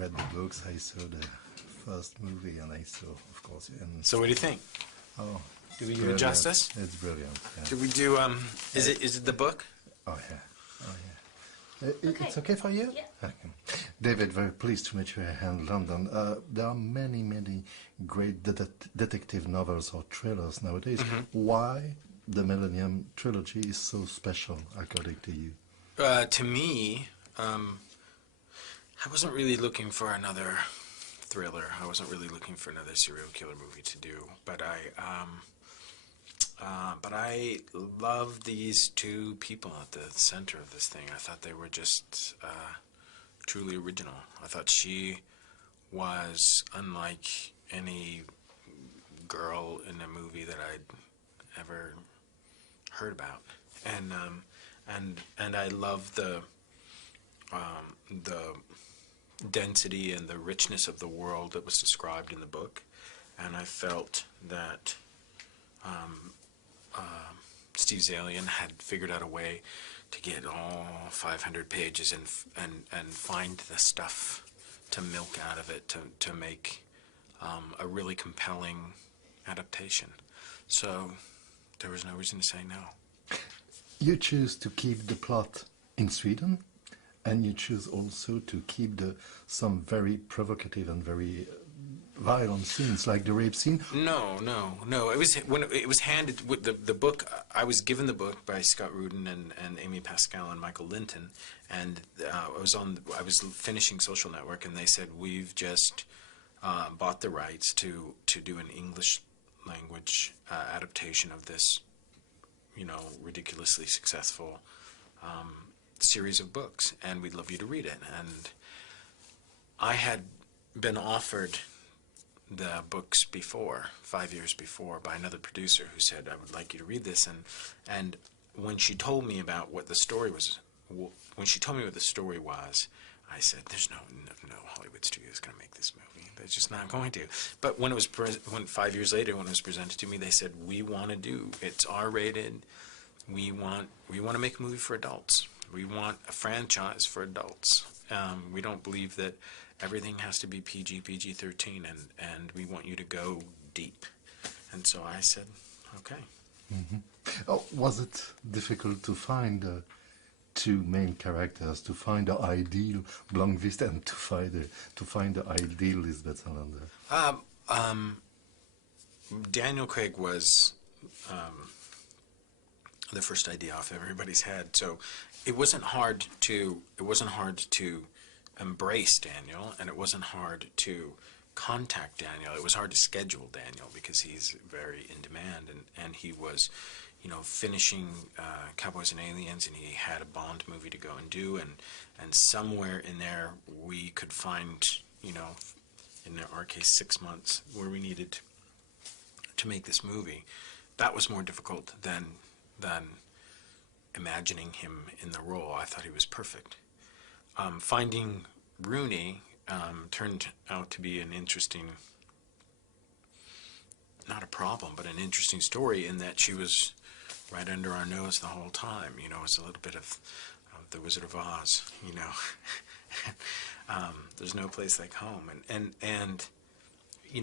read the books, I saw the first movie, and I saw, of course. And So what do you think? oh, Do we do it brilliant. justice? It's brilliant. Yeah. Do we do, is it the book? Oh yeah. Oh yeah. Okay. It's okay for you? Yeah. Okay. David, very pleased to meet you here in London. There are many, many great detective novels or thrillers nowadays. Why the Millennium Trilogy is so special, according to you? To me, I wasn't really looking for another thriller. I wasn't really looking for another serial killer movie to do. But I love these two people at the center of this thing. I thought they were just truly original. I thought she was unlike any girl in a movie that I'd ever heard about, and I love the density and the richness of the world that was described in the book, and I felt that Steve Zalian had figured out a way to get all 500 pages and find the stuff to milk out of it to make a really compelling adaptation. So there was no reason to say no. You choose to keep the plot in Sweden, and you choose also to keep some very provocative and very violent scenes, like the rape scene. No. It was when it was handed with the book. I was given the book by Scott Rudin and Amy Pascal and Michael Linton, and I was finishing Social Network, and they said, we've just bought the rights to do an English language adaptation of this, ridiculously successful series of books, and we'd love you to read it. And I had been offered the books before, 5 years before, by another producer who said, I would like you to read this. And when she told me about what the story was, I said, there's no Hollywood studio is going to make this movie. They're just not going to. But when 5 years later, when it was presented to me, they said, we want to do, it's R-rated. We want to make a movie for adults. We want a franchise for adults. We don't believe that everything has to be PG-13, and we want you to go deep. And so I said, okay. Oh, was it difficult to find two main characters, to find the ideal Blomqvist and to find the ideal Lisbeth Salander? Daniel Craig was the first idea off everybody's head, so it wasn't hard to embrace Daniel, and it wasn't hard to contact Daniel. It was hard to schedule Daniel because he's very in demand, and he was, finishing Cowboys and Aliens, and he had a Bond movie to go and do, and somewhere in there we could find, in our case, 6 months where we needed to make this movie. That was more difficult than imagining him in the role. I thought he was perfect. Finding Rooney turned out to be an interesting, not a problem, but an interesting story in that she was right under our nose the whole time. It was a little bit of the Wizard of Oz, There's no place like home. And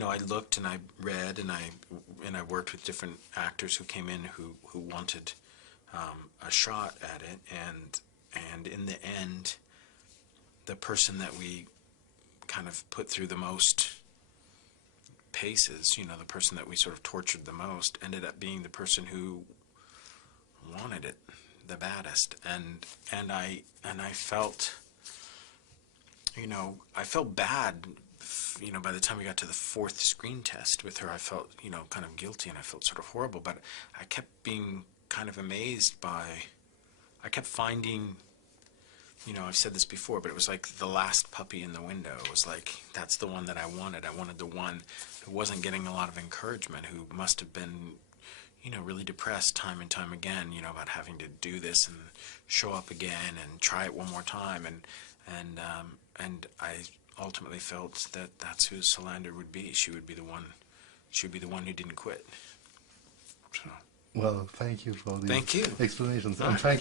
I looked and I read and I worked with different actors who came in who wanted a shot at it, and in the end, the person that we kind of put through the most paces, the person that we sort of tortured the most, ended up being the person who wanted it the baddest, and I felt, I felt bad. By the time we got to the 4th screen test with her, I felt, kind of guilty, and I felt sort of horrible, but I kept being kind of amazed I kept finding, I've said this before, but it was like the last puppy in the window. It was like, that's the one that I wanted. I wanted the one who wasn't getting a lot of encouragement, who must have been, really depressed time and time again, about having to do this and show up again and try it one more time. And I ultimately felt that that's who Salander would be. She would be the one who didn't quit. So. Well, thank you for the explanations. And thank